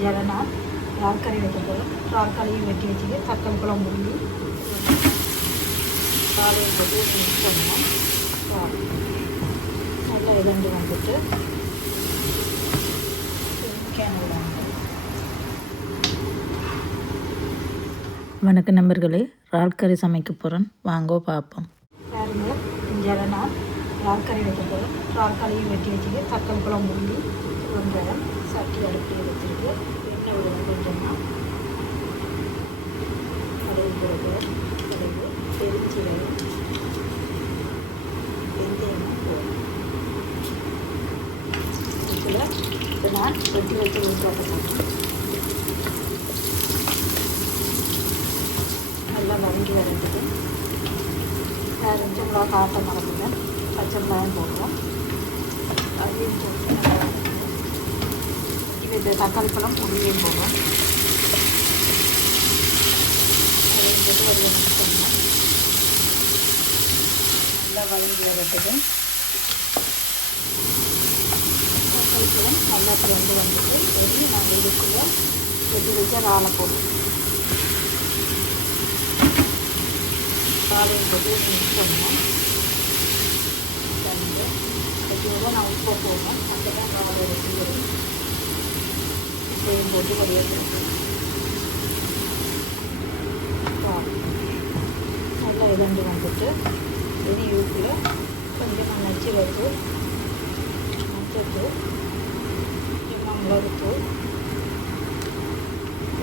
ஜலனா ராக்கறி வைக்க போகிறோம். ராக்கறியும் வெட்டி வச்சுட்டு தக்காளி பழம் முள்ளி காலையும் போட்டு மிக்ஸ் பண்ணுவோம். நல்லா இழந்து வந்துட்டு வணக்க நண்பர்களே, ரால்கறி சமைக்க போகிறேன், வாங்கோ பார்ப்போம். பாருங்க, ஜலனா ராக்கறி வைக்க போகிறோம். ராக்கறியும் வெட்டி வச்சுட்டு தக்காளி பழம் முள்ளி வெங்காயம் சட்டி அடுப்பில் வச்சுருக்கு. எண்ணெய் விடுவோம் கொஞ்சமாக. கடுகு போடுவோம். கடுகு பெருஞ்சீரகம் வெந்தயம் போடும். இதில் இப்போ நான் வெட்டி வச்சு ஊற்றாட்டேன். நல்லா வதங்கி வரட்டுது. ரெண்டு மிளகா காட்ட மறந்துட்டேன். பச்சை மிளகாயும் போடுவோம். அதையும் போட்டு நல்லா இந்த தக்காளி பழம் புளியும் போடுவோம். அதையும் போட்டு ஒரு மிக்ஸ் பண்ணுவோம். நல்லா வதங்கி வரட்டுது. தக்காளி பழம் நல்லா வந்துட்டு சரி நாங்கள் இதுக்குள்ளே வெட்டி வச்ச ராலை போடுவோம். காலையும் போட்டு மிக்ஸ் பண்ணுவோம். இதோட நான் உப்பை போடுவோம். அப்போ தான் காலையோட சீரம் உப்பையும் போட்டு வடிவெடுப்போம். நல்லா இழந்து வந்துட்டு வெடி ஊற்றில் கொஞ்சமாக நச்சிரத்தூள் மஞ்சத்தூள் இன்னும் மிளகுத்தூள்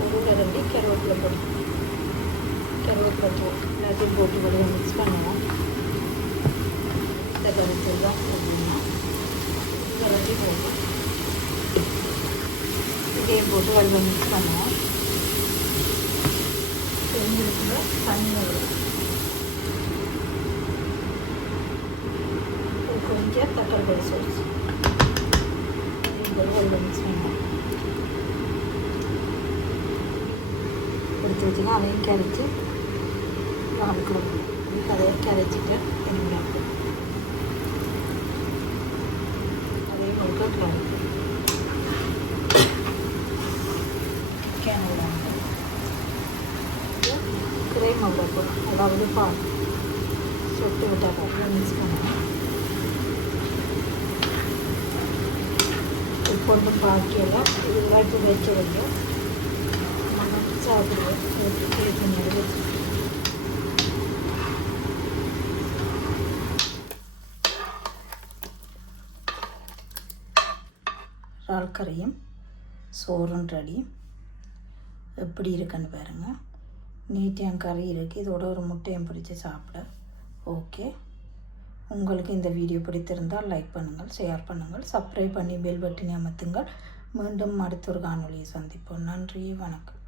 ஒரு கரண்டி கருவேப்பிலை பொடி கருவேப்பிலை தூள் எல்லாத்தையும் போட்டு வடிவம் மிக்ஸ் பண்ணுவோம். இந்த கருத்தூள் தான் அப்படின்னா கரண்டி போடுவோம். இதையும் போட்டு வடிவம் மிக்ஸ் பண்ணுவோம். செஞ்சிருக்கிற தண்ணி வரும். கொஞ்சம் தக்காளி பழம் சோஸ் வடிவம் மிக்ஸ் பண்ணுவோம். எடுத்து வச்சுன்னா அதையும் கரைச்சி நாளுக்குள்ள அதை கரைச்சிட்டு அதையும் ஒரு கரைக்கும் கிரேம் அவ்வளோ அதாவது பால் சொட்டு விட்டால் அப்புறம் மிக்ஸ் பண்ணுவோம். உப்பு ஒன்றும் பாக்கியெல்லாம் இது விளையாட்டு வச்சு வைக்கும். நம்ம சாப்பிடுவோம். வச்சு ரால்கறியும் சோறும் ரெடி. எப்படி இருக்குன்னு பாருங்கள். நீட்டியம் கறி இருக்குது. இதோட ஒரு முட்டையும் பிடிச்சி சாப்பிட. ஓகே, உங்களுக்கு இந்த வீடியோ பிடித்திருந்தால் லைக் பண்ணுங்கள், ஷேர் பண்ணுங்கள், சப்ஸ்கிரைப் பண்ணி பெல் பட்டனை அமர்த்துங்கள். மீண்டும் அடுத்த ஒரு காணொளியை சந்திப்போம். நன்றி, வணக்கம்.